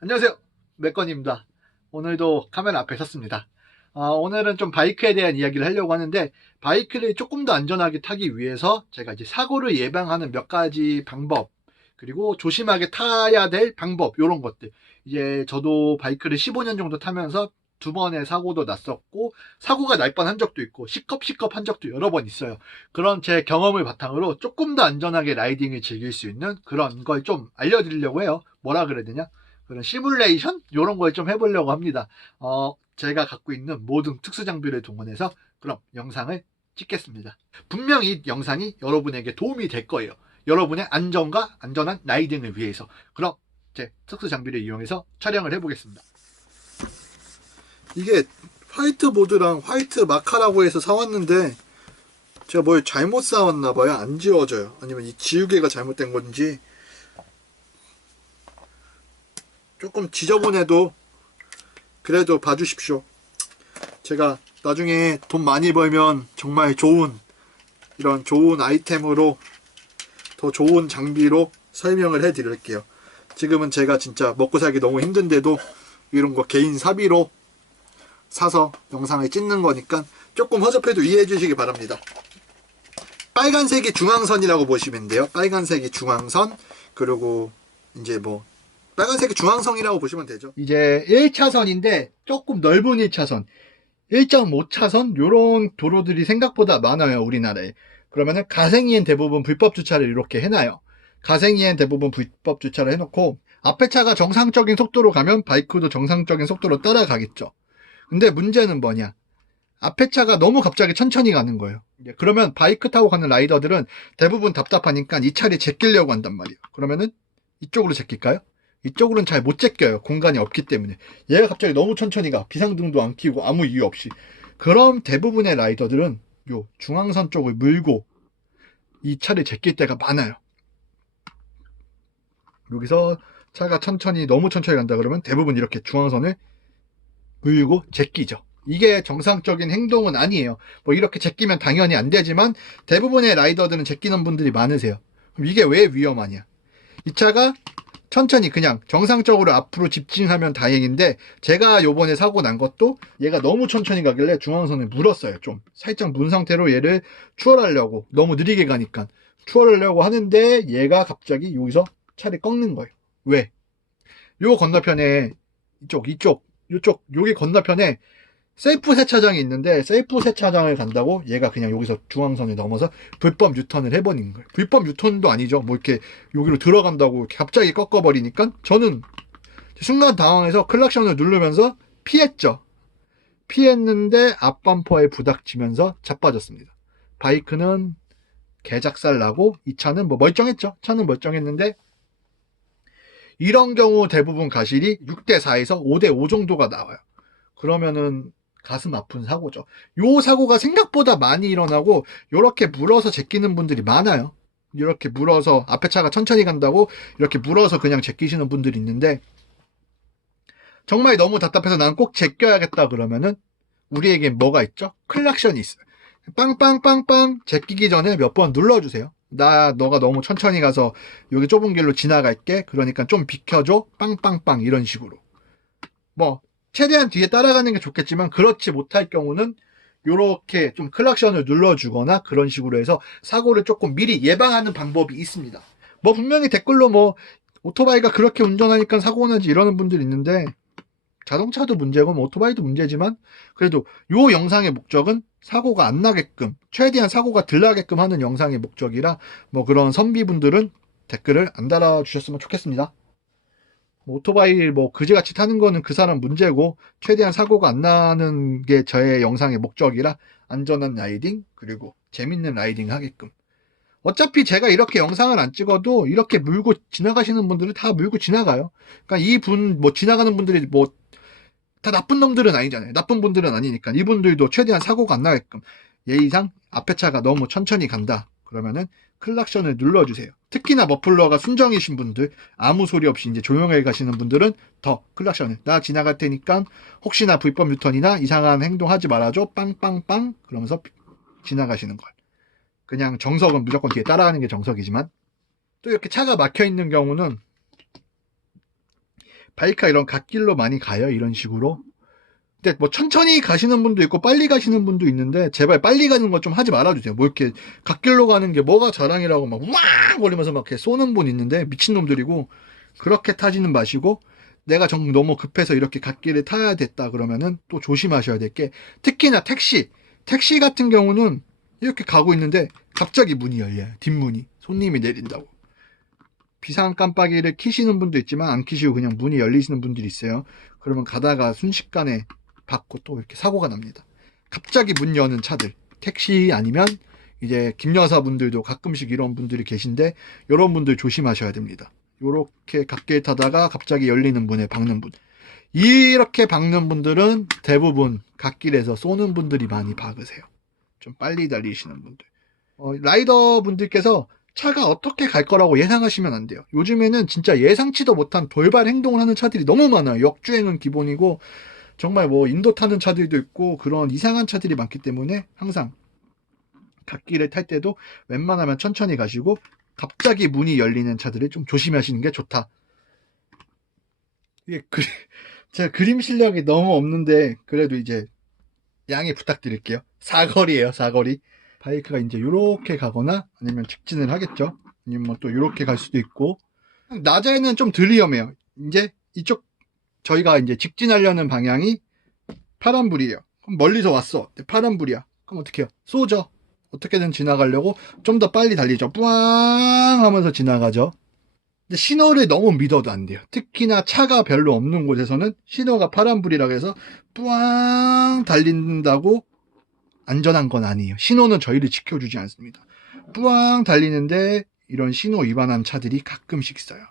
안녕하세요, 맥건입니다. 오늘도 카메라 앞에 섰습니다. 오늘은 좀 바이크에 대한 이야기를 하려고 하는데, 바이크를 조금 더 안전하게 타기 위해서 제가 이제 사고를 예방하는 몇 가지 방법, 그리고 조심하게 타야 될 방법, 이런 것들. 이제 저도 바이크를 15년 정도 타면서 두 번의 사고도 났었고, 사고가 날 뻔한 적도 있고, 시겁시겁 한 적도 여러 번 있어요. 그런 제 경험을 바탕으로 조금 더 안전하게 라이딩을 즐길 수 있는 그런 걸 좀 알려드리려고 해요. 뭐라 그래야 되냐? 그런 시뮬레이션? 이런 걸 좀 해보려고 합니다. 제가 갖고 있는 모든 특수 장비를 동원해서 그럼 영상을 찍겠습니다. 분명히 이 영상이 여러분에게 도움이 될 거예요. 여러분의 안전과 안전한 라이딩을 위해서. 그럼 제 특수 장비를 이용해서 촬영을 해보겠습니다. 이게 화이트보드랑 화이트 마카라고 해서 사왔는데 제가 뭘 잘못 사왔나봐요. 안 지워져요. 아니면 이 지우개가 잘못된 건지 조금 지저분해도 그래도 봐주십시오. 제가 나중에 돈 많이 벌면 정말 이런 좋은 아이템으로 더 좋은 장비로 설명을 해 드릴게요. 지금은 제가 진짜 먹고 살기 너무 힘든데도 이런 거 개인 사비로 사서 영상을 찍는 거니까 조금 허접해도 이해해 주시기 바랍니다. 빨간색이 중앙선이라고 보시면 돼요. 빨간색이 중앙선, 그리고 이제 뭐 빨간색이 중앙선이라고 보시면 되죠. 이제 1차선인데 조금 넓은 1차선, 1.5차선 요런 도로들이 생각보다 많아요, 우리나라에. 그러면은 가생이엔 대부분 불법 주차를 이렇게 해놔요. 가생이엔 대부분 불법 주차를 해놓고 앞에 차가 정상적인 속도로 가면 바이크도 정상적인 속도로 따라가겠죠. 근데 문제는 뭐냐? 앞에 차가 너무 갑자기 천천히 가는 거예요. 그러면 바이크 타고 가는 라이더들은 대부분 답답하니까 이 차를 제끼려고 한단 말이에요. 그러면은 이쪽으로 제낄까요? 이쪽으로는 잘 못 제껴요. 공간이 없기 때문에. 얘가 갑자기 너무 천천히 가. 비상등도 안 켜고 아무 이유 없이. 그럼 대부분의 라이더들은 요 중앙선 쪽을 물고 이 차를 제낄 때가 많아요. 여기서 차가 너무 천천히 간다 그러면 대부분 이렇게 중앙선을 물고 제끼죠. 이게 정상적인 행동은 아니에요. 뭐 이렇게 제끼면 당연히 안 되지만 대부분의 라이더들은 제끼는 분들이 많으세요. 그럼 이게 왜 위험하냐? 이 차가 천천히 그냥 정상적으로 앞으로 집진하면 다행인데, 제가 요번에 사고 난 것도 얘가 너무 천천히 가길래 중앙선을 물었어요. 좀 살짝 문 상태로 얘를 추월하려고, 너무 느리게 가니까 추월하려고 하는데 얘가 갑자기 여기서 차를 꺾는 거예요. 왜? 요 건너편에 여기 건너편에 셀프 세차장이 있는데, 셀프 세차장을 간다고 얘가 그냥 여기서 중앙선을 넘어서 불법 유턴을 해버린 거예요. 불법 유턴도 아니죠. 뭐 이렇게 여기로 들어간다고 갑자기 꺾어버리니까 저는 순간 당황해서 클락션을 누르면서 피했죠. 피했는데 앞범퍼에 부닥치면서 자빠졌습니다. 바이크는 개작살 나고 이 차는 뭐 멀쩡했죠. 차는 멀쩡했는데, 이런 경우 대부분 가실이 6대4에서 5대5 정도가 나와요. 그러면은 가슴 아픈 사고죠. 요 사고가 생각보다 많이 일어나고, 요렇게 물어서 제끼는 분들이 많아요. 이렇게 물어서 앞에 차가 천천히 간다고 이렇게 물어서 그냥 제끼시는 분들이 있는데, 정말 너무 답답해서 난 꼭 제껴야겠다 그러면은 우리에겐 뭐가 있죠? 클락션이 있어요. 빵빵빵빵 제끼기 전에 몇 번 눌러주세요. 너가 너무 천천히 가서 여기 좁은 길로 지나갈게. 그러니까 좀 비켜줘. 빵빵빵 이런 식으로. 뭐 최대한 뒤에 따라가는 게 좋겠지만, 그렇지 못할 경우는 요렇게 좀 클락션을 눌러주거나 그런 식으로 해서 사고를 조금 미리 예방하는 방법이 있습니다. 뭐 분명히 댓글로 뭐 오토바이가 그렇게 운전하니까 사고 나지 이러는 분들이 있는데, 자동차도 문제고 뭐 오토바이도 문제지만 그래도 요 영상의 목적은 사고가 안 나게끔, 최대한 사고가 덜 나게끔 하는 영상의 목적이라 뭐 그런 선비분들은 댓글을 안 달아주셨으면 좋겠습니다. 오토바이 뭐 그지같이 타는 거는 그 사람 문제고, 최대한 사고가 안 나는 게 저의 영상의 목적이라 안전한 라이딩, 그리고 재밌는 라이딩 하게끔. 어차피 제가 이렇게 영상을 안 찍어도 이렇게 물고 지나가시는 분들은 다 물고 지나가요. 그러니까 이분 뭐 지나가는 분들이 뭐 다 나쁜 놈들은 아니잖아요. 나쁜 분들은 아니니까 이분들도 최대한 사고가 안 나게끔 예의상 앞에 차가 너무 천천히 간다 그러면은 클락션을 눌러주세요. 특히나 머플러가 순정이신 분들, 아무 소리 없이 이제 조용하게 가시는 분들은 더 클락션을, 나 지나갈 테니까 혹시나 불법 유턴이나 이상한 행동하지 말아줘 빵빵빵 그러면서 지나가시는 걸. 그냥 정석은 무조건 뒤에 따라가는 게 정석이지만, 또 이렇게 차가 막혀 있는 경우는 바이크가 이런 갓길로 많이 가요, 이런 식으로. 근데 뭐 천천히 가시는 분도 있고 빨리 가시는 분도 있는데 제발 빨리 가는 거 좀 하지 말아주세요. 뭐 이렇게 갓길로 가는 게 뭐가 자랑이라고 막 우왕 거리면서 막 이렇게 쏘는 분 있는데 미친놈들이고, 그렇게 타지는 마시고, 내가 너무 급해서 이렇게 갓길을 타야 됐다 그러면은 또 조심하셔야 될 게, 특히나 택시 같은 경우는 이렇게 가고 있는데 갑자기 문이 열려요. 뒷문이. 손님이 내린다고. 비상 깜빡이를 켜시는 분도 있지만 안 켜시고 그냥 문이 열리시는 분들이 있어요. 그러면 가다가 순식간에 받고 또 이렇게 사고가 납니다. 갑자기 문 여는 차들, 택시 아니면 이제 김여사분들도 가끔씩 이런 분들이 계신데, 이런 분들 조심하셔야 됩니다. 이렇게 갓길 타다가 갑자기 열리는 문에 박는 분, 이렇게 박는 분들은 대부분 갓길에서 쏘는 분들이 많이 박으세요. 좀 빨리 달리시는 분들. 라이더 분들께서 차가 어떻게 갈 거라고 예상하시면 안 돼요. 요즘에는 진짜 예상치도 못한 돌발 행동을 하는 차들이 너무 많아요. 역주행은 기본이고, 정말 뭐 인도 타는 차들도 있고 그런 이상한 차들이 많기 때문에 항상 갓길을 탈 때도 웬만하면 천천히 가시고, 갑자기 문이 열리는 차들을 좀 조심하시는 게 좋다. 이게 제가 그림 실력이 너무 없는데 그래도 이제 양해 부탁드릴게요. 사거리예요, 사거리. 바이크가 이제 이렇게 가거나 아니면 직진을 하겠죠. 아니면 뭐 또 이렇게 갈 수도 있고. 낮에는 좀 덜 위험해요. 이제 이쪽 저희가 이제 직진하려는 방향이 파란불이에요. 그럼 멀리서 왔어. 파란불이야. 그럼 어떻게 해요? 쏘죠. 어떻게든 지나가려고 좀 더 빨리 달리죠. 뿌앙 하면서 지나가죠. 근데 신호를 너무 믿어도 안 돼요. 특히나 차가 별로 없는 곳에서는 신호가 파란불이라고 해서 뿌앙 달린다고 안전한 건 아니에요. 신호는 저희를 지켜주지 않습니다. 뿌앙 달리는데 이런 신호 위반한 차들이 가끔씩 있어요.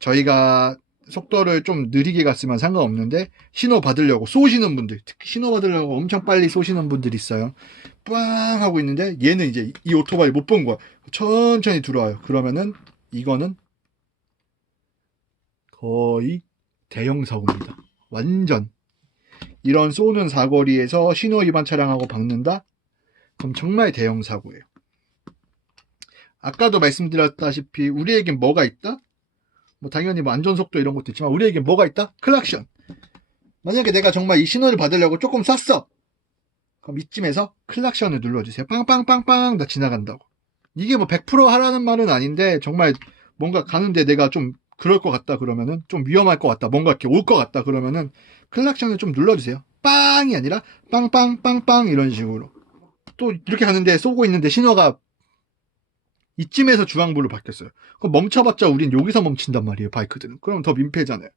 저희가 속도를 좀 느리게 갔으면 상관없는데 신호 받으려고 쏘시는 분들, 특히 신호 받으려고 엄청 빨리 쏘시는 분들이 있어요. 뿌앙 하고 있는데 얘는 이제 이 오토바이 못 본 거야. 천천히 들어와요. 그러면은 이거는 거의 대형 사고입니다. 완전. 이런 쏘는 사거리에서 신호 위반 차량하고 박는다? 그럼 정말 대형 사고예요. 아까도 말씀드렸다시피 우리에겐 뭐가 있다? 뭐 당연히 뭐 안전속도 이런 것도 있지만 우리에겐 뭐가 있다? 클락션. 만약에 내가 정말 이 신호를 받으려고 조금 쐈어. 그럼 이쯤에서 클락션을 눌러주세요. 빵빵빵빵 나 지나간다고. 이게 뭐 100% 하라는 말은 아닌데, 정말 뭔가 가는데 내가 좀 그럴 것 같다 그러면은, 좀 위험할 것 같다, 뭔가 이렇게 올 것 같다 그러면은 클락션을 좀 눌러주세요. 빵이 아니라 빵빵빵빵 이런 식으로. 또 이렇게 가는데 쏘고 있는데 신호가 이쯤에서 주황불로 바뀌었어요. 그럼 멈춰봤자 우린 여기서 멈춘단 말이에요, 바이크들은. 그럼 더 민폐잖아요.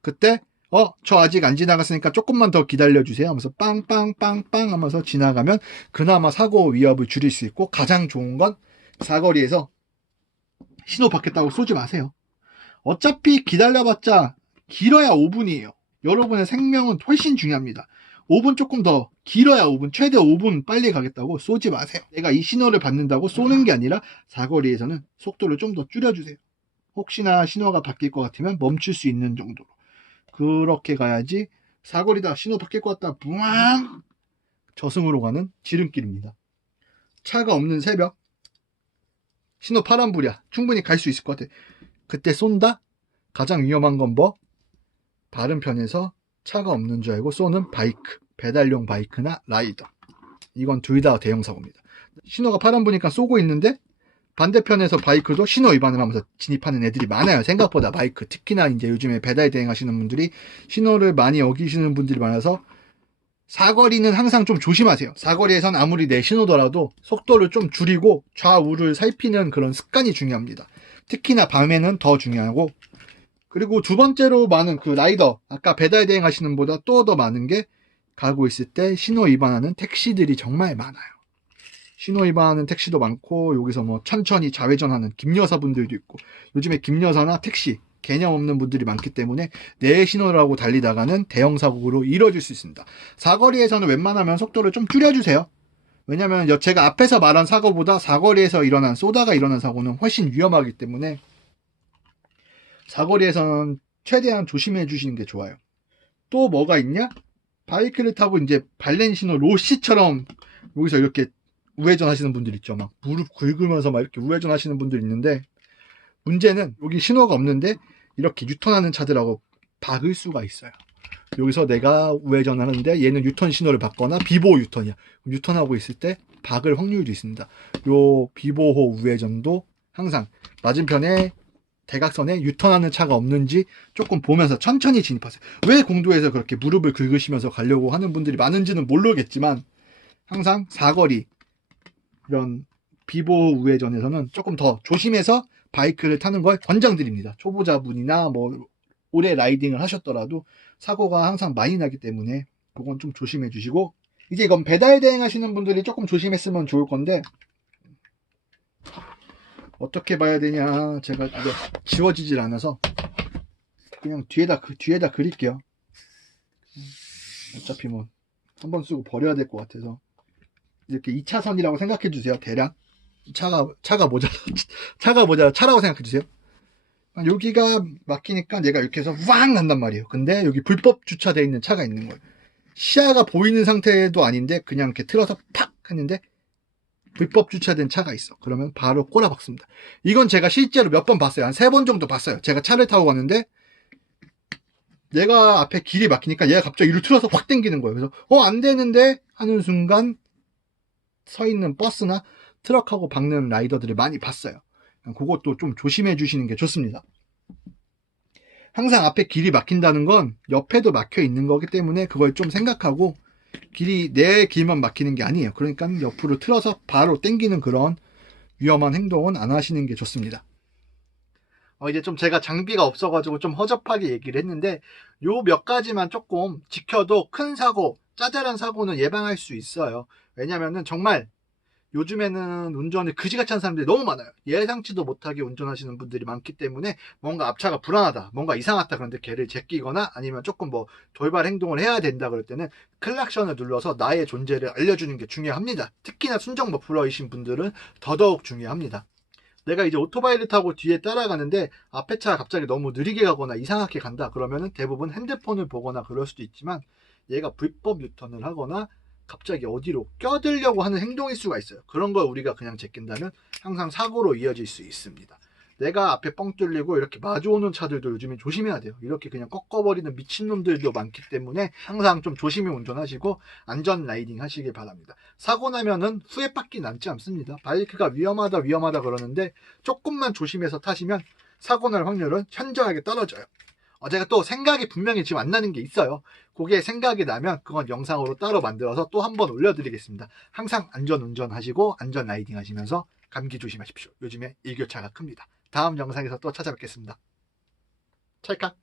그때 저 아직 안 지나갔으니까 조금만 더 기다려주세요 하면서 빵빵빵빵 하면서 지나가면 그나마 사고 위협을 줄일 수 있고, 가장 좋은 건 사거리에서 신호 받겠다고 쏘지 마세요. 어차피 기다려봤자 길어야 5분이에요. 여러분의 생명은 훨씬 중요합니다. 5분 조금 더, 길어야 5분, 최대 5분 빨리 가겠다고 쏘지 마세요. 내가 이 신호를 받는다고 쏘는 게 아니라 사거리에서는 속도를 좀 더 줄여주세요. 혹시나 신호가 바뀔 것 같으면 멈출 수 있는 정도로. 그렇게 가야지. 사거리다, 신호 바뀔 것 같다, 부앙! 저승으로 가는 지름길입니다. 차가 없는 새벽, 신호 파란불이야. 충분히 갈 수 있을 것 같아. 그때 쏜다? 가장 위험한 건 뭐? 바른 편에서 차가 없는 줄 알고 쏘는 바이크, 배달용 바이크나 라이더. 이건 둘 다 대형 사고입니다. 신호가 파란불이니까 쏘고 있는데 반대편에서 바이크도 신호 위반을 하면서 진입하는 애들이 많아요. 생각보다 바이크. 특히나 이제 요즘에 배달 대행 하시는 분들이 신호를 많이 어기시는 분들이 많아서, 사거리는 항상 좀 조심하세요. 사거리에선 아무리 내 신호더라도 속도를 좀 줄이고 좌우를 살피는 그런 습관이 중요합니다. 특히나 밤에는 더 중요하고, 그리고 두 번째로 많은 그 라이더, 아까 배달 대행 하시는 보다 또 더 많은 게, 가고 있을 때 신호 위반하는 택시들이 정말 많아요. 신호 위반하는 택시도 많고, 여기서 뭐 천천히 좌회전하는 김여사분들도 있고, 요즘에 김여사나 택시 개념 없는 분들이 많기 때문에 내 신호라고 달리다가는 대형 사고로 이뤄질 수 있습니다. 사거리에서는 웬만하면 속도를 좀 줄여주세요. 왜냐면 제가 앞에서 말한 사고보다 사거리에서 쏘다가 일어난 사고는 훨씬 위험하기 때문에 사거리에서는 최대한 조심해 주시는 게 좋아요. 또 뭐가 있냐? 바이크를 타고 이제 발렌시노 로시처럼 여기서 이렇게 우회전 하시는 분들 있죠. 막 무릎 긁으면서 막 이렇게 우회전 하시는 분들 있는데, 문제는 여기 신호가 없는데 이렇게 유턴하는 차들하고 박을 수가 있어요. 여기서 내가 우회전하는데 얘는 유턴 신호를 받거나 비보호 유턴이야. 유턴하고 있을 때 박을 확률도 있습니다. 요 비보호 우회전도 항상 맞은편에 대각선에 유턴하는 차가 없는지 조금 보면서 천천히 진입하세요. 왜 공도에서 그렇게 무릎을 긁으시면서 가려고 하는 분들이 많은지는 모르겠지만 항상 사거리 이런 비보호 우회전에서는 조금 더 조심해서 바이크를 타는 걸 권장드립니다. 초보자분이나 뭐 오래 라이딩을 하셨더라도 사고가 항상 많이 나기 때문에 그건 좀 조심해 주시고, 이제 이건 배달 대행 하시는 분들이 조금 조심했으면 좋을 건데 어떻게 봐야 되냐, 제가 이제 지워지질 않아서 그냥 뒤에다 그릴게요. 어차피 뭐 한번 쓰고 버려야 될 것 같아서 이렇게 2차선이라고 생각해 주세요. 대략 차가 모자라 차라고 생각해 주세요. 여기가 막히니까 얘가 이렇게 해서 왕 난단 말이에요. 근데 여기 불법 주차되어 있는 차가 있는 거예요. 시야가 보이는 상태도 아닌데 그냥 이렇게 틀어서 팍 했는데 불법 주차된 차가 있어. 그러면 바로 꼬라박습니다. 이건 제가 실제로 몇 번 봤어요. 한 3번 정도 봤어요. 제가 차를 타고 갔는데 얘가 앞에 길이 막히니까 얘가 갑자기 이리로 틀어서 확 당기는 거예요. 그래서 안 되는데 하는 순간 서 있는 버스나 트럭하고 박는 라이더들을 많이 봤어요. 그것도 좀 조심해 주시는 게 좋습니다. 항상 앞에 길이 막힌다는 건 옆에도 막혀 있는 거기 때문에 그걸 좀 생각하고, 내 길만 막히는 게 아니에요. 그러니까 옆으로 틀어서 바로 당기는 그런 위험한 행동은 안 하시는 게 좋습니다. 이제 좀 제가 장비가 없어가지고 좀 허접하게 얘기를 했는데 요 몇 가지만 조금 지켜도 큰 사고, 짜잘한 사고는 예방할 수 있어요. 왜냐면은 정말 요즘에는 운전을 그지같이 하는 사람들이 너무 많아요. 예상치도 못하게 운전하시는 분들이 많기 때문에 뭔가 앞차가 불안하다, 뭔가 이상하다 그런데 걔를 제끼거나 아니면 조금 뭐 돌발 행동을 해야 된다 그럴 때는 클락션을 눌러서 나의 존재를 알려주는 게 중요합니다. 특히나 순정 머플러이신 분들은 더더욱 중요합니다. 내가 이제 오토바이를 타고 뒤에 따라가는데 앞에 차가 갑자기 너무 느리게 가거나 이상하게 간다 그러면은 대부분 핸드폰을 보거나 그럴 수도 있지만, 얘가 불법 유턴을 하거나 갑자기 어디로 껴들려고 하는 행동일 수가 있어요. 그런 걸 우리가 그냥 제낀다면 항상 사고로 이어질 수 있습니다. 내가 앞에 뻥 뚫리고 이렇게 마주오는 차들도 요즘에 조심해야 돼요. 이렇게 그냥 꺾어버리는 미친놈들도 많기 때문에 항상 좀 조심히 운전하시고 안전 라이딩 하시길 바랍니다. 사고 나면은 후회밖에 남지 않습니다. 바이크가 위험하다 그러는데 조금만 조심해서 타시면 사고 날 확률은 현저하게 떨어져요. 제가 또 생각이 분명히 지금 안 나는 게 있어요. 그게 생각이 나면 그건 영상으로 따로 만들어서 또 한번 올려드리겠습니다. 항상 안전 운전하시고 안전 라이딩 하시면서 감기 조심하십시오. 요즘에 일교차가 큽니다. 다음 영상에서 또 찾아뵙겠습니다. 찰칵.